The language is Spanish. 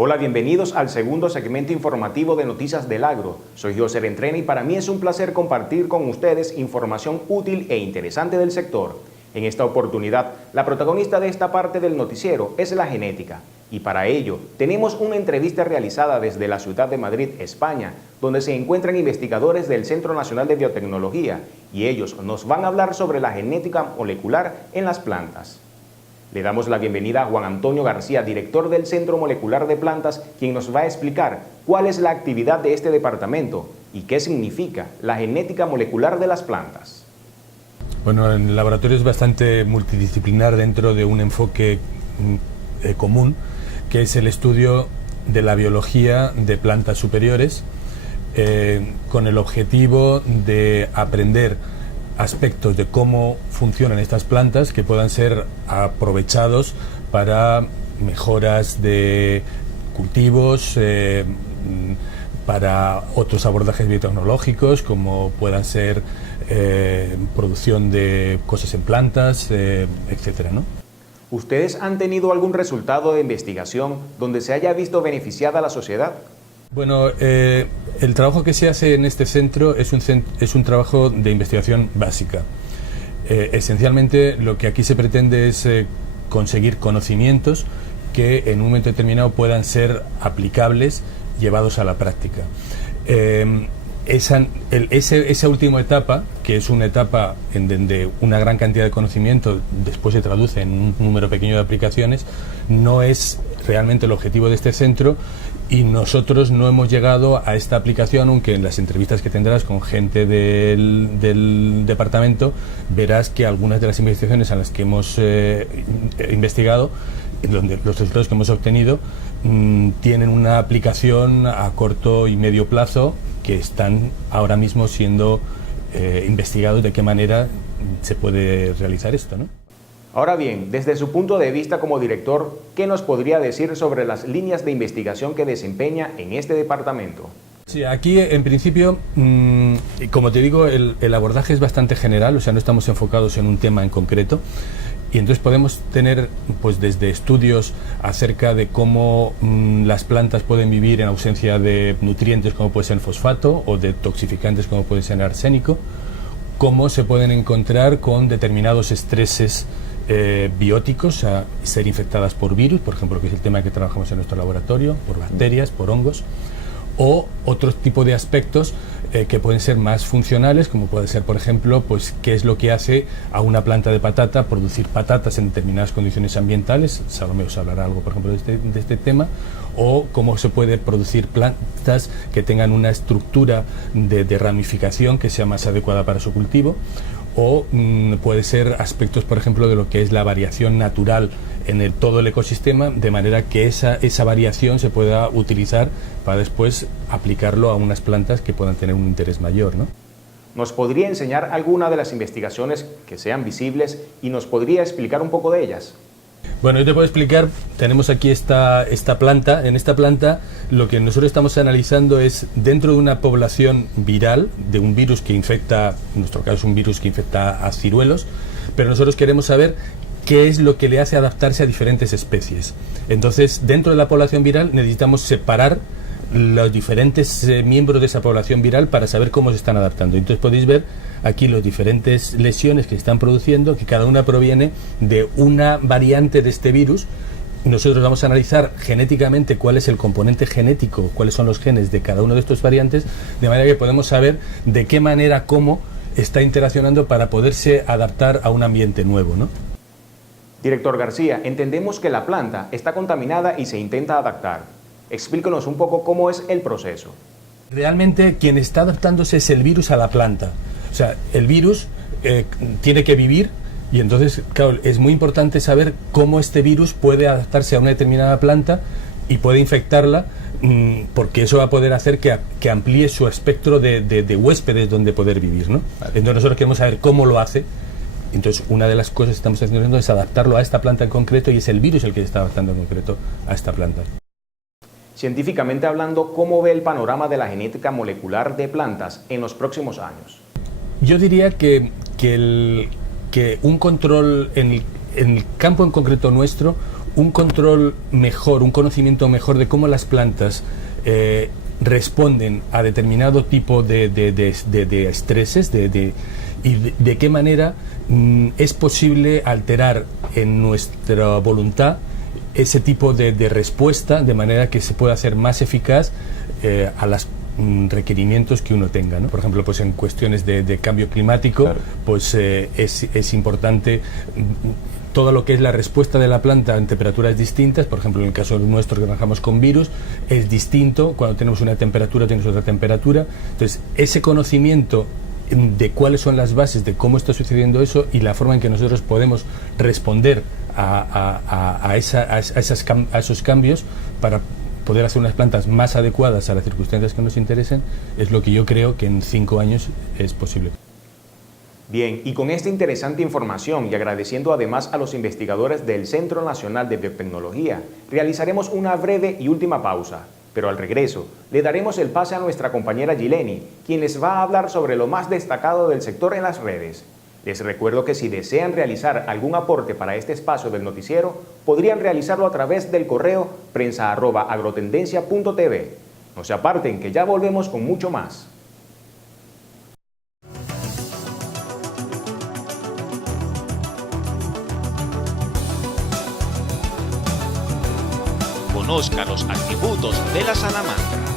Hola, bienvenidos al segundo segmento informativo de Noticias del Agro. Soy José Entrena y para mí es un placer compartir con ustedes información útil e interesante del sector. En esta oportunidad, la protagonista de esta parte del noticiero es la genética. Y para ello, tenemos una entrevista realizada desde la ciudad de Madrid, España, donde se encuentran investigadores del Centro Nacional de Biotecnología y ellos nos van a hablar sobre la genética molecular en las plantas. Le damos la bienvenida a Juan Antonio García, director del Centro Molecular de Plantas, quien nos va a explicar cuál es la actividad de este departamento y qué significa la genética molecular de las plantas. Bueno, el laboratorio es bastante multidisciplinar dentro de un enfoque común, que es el estudio de la biología de plantas superiores, con el objetivo de aprender aspectos de cómo funcionan estas plantas que puedan ser aprovechados para mejoras de cultivos, para otros abordajes biotecnológicos, como puedan ser producción de cosas en plantas, etcétera, ¿no? ¿Ustedes han tenido algún resultado de investigación donde se haya visto beneficiada la sociedad? Bueno, el trabajo que se hace en este centro es un trabajo de investigación básica. Esencialmente lo que aquí se pretende es conseguir conocimientos que en un momento determinado puedan ser aplicables, llevados a la práctica. Esa última etapa, que es una etapa en donde una gran cantidad de conocimiento después se traduce en un número pequeño de aplicaciones, no es realmente el objetivo de este centro, y nosotros no hemos llegado a esta aplicación, aunque en las entrevistas que tendrás con gente del departamento verás que algunas de las investigaciones a las que hemos investigado, donde los resultados que hemos obtenido tienen una aplicación a corto y medio plazo que están ahora mismo siendo investigados de qué manera se puede realizar esto, ¿no? Ahora bien, desde su punto de vista como director, ¿qué nos podría decir sobre las líneas de investigación que desempeña en este departamento? Sí, aquí en principio, como te digo, el abordaje es bastante general, o sea, no estamos enfocados en un tema en concreto. Y entonces podemos tener pues desde estudios acerca de cómo las plantas pueden vivir en ausencia de nutrientes como puede ser el fosfato o de toxificantes como puede ser el arsénico, cómo se pueden encontrar con determinados estreses bióticos, a ser infectadas por virus, por ejemplo, que es el tema que trabajamos en nuestro laboratorio, por bacterias, por hongos, o otro tipo de aspectos que pueden ser más funcionales, como puede ser, por ejemplo, pues qué es lo que hace a una planta de patata producir patatas en determinadas condiciones ambientales. Salomé os hablará algo, por ejemplo, de este tema, o cómo se puede producir plantas que tengan una estructura de ramificación que sea más adecuada para su cultivo, o puede ser aspectos, por ejemplo, de lo que es la variación natural en todo el ecosistema, de manera que esa variación se pueda utilizar para después aplicarlo a unas plantas que puedan tener un interés mayor, ¿no? ¿Nos podría enseñar alguna de las investigaciones que sean visibles y nos podría explicar un poco de ellas? Bueno, yo te puedo explicar, tenemos aquí esta planta. En esta planta lo que nosotros estamos analizando es dentro de una población viral de un virus que infecta, en nuestro caso es un virus que infecta a ciruelos, pero nosotros queremos saber qué es lo que le hace adaptarse a diferentes especies. Entonces, dentro de la población viral necesitamos separar los diferentes miembros de esa población viral para saber cómo se están adaptando. Entonces podéis ver aquí las diferentes lesiones que se están produciendo, que cada una proviene de una variante de este virus. Nosotros vamos a analizar genéticamente cuál es el componente genético, cuáles son los genes de cada uno de estos variantes, de manera que podemos saber de qué manera, cómo está interaccionando para poderse adaptar a un ambiente nuevo, ¿no? Director García, entendemos que la planta está contaminada y se intenta adaptar. Explícanos un poco cómo es el proceso. Realmente quien está adaptándose es el virus a la planta. O sea, el virus tiene que vivir y entonces, claro, es muy importante saber cómo este virus puede adaptarse a una determinada planta y puede infectarla, porque eso va a poder hacer que amplíe su espectro de huéspedes donde poder vivir, ¿no? Entonces nosotros queremos saber cómo lo hace. Entonces una de las cosas que estamos haciendo es adaptarlo a esta planta en concreto, y es el virus el que se está adaptando en concreto a esta planta. Científicamente hablando, ¿cómo ve el panorama de la genética molecular de plantas en los próximos años? Yo diría que un control en el campo en concreto nuestro, un control mejor, un conocimiento mejor de cómo las plantas responden a determinado tipo de estreses y de qué manera es posible alterar en nuestra voluntad ese tipo de respuesta, de manera que se pueda hacer más eficaz a los requerimientos que uno tenga, ¿no? Por ejemplo, pues en cuestiones de cambio climático, claro, pues es importante todo lo que es la respuesta de la planta en temperaturas distintas. Por ejemplo, en el caso nuestro que trabajamos con virus, es distinto. Cuando tenemos una temperatura, tienes otra temperatura. Entonces, ese conocimiento de cuáles son las bases de cómo está sucediendo eso y la forma en que nosotros podemos responder a esos cambios para poder hacer unas plantas más adecuadas a las circunstancias que nos interesen, es lo que yo creo que en 5 años es posible. Bien, y con esta interesante información y agradeciendo además a los investigadores del Centro Nacional de Biotecnología, realizaremos una breve y última pausa. Pero al regreso, le daremos el pase a nuestra compañera Gileni, quien les va a hablar sobre lo más destacado del sector en las redes. Les recuerdo que si desean realizar algún aporte para este espacio del noticiero, podrían realizarlo a través del correo prensa@agrotendencia.tv. No se aparten, que ya volvemos con mucho más. Conozca los atributos de la salamandra.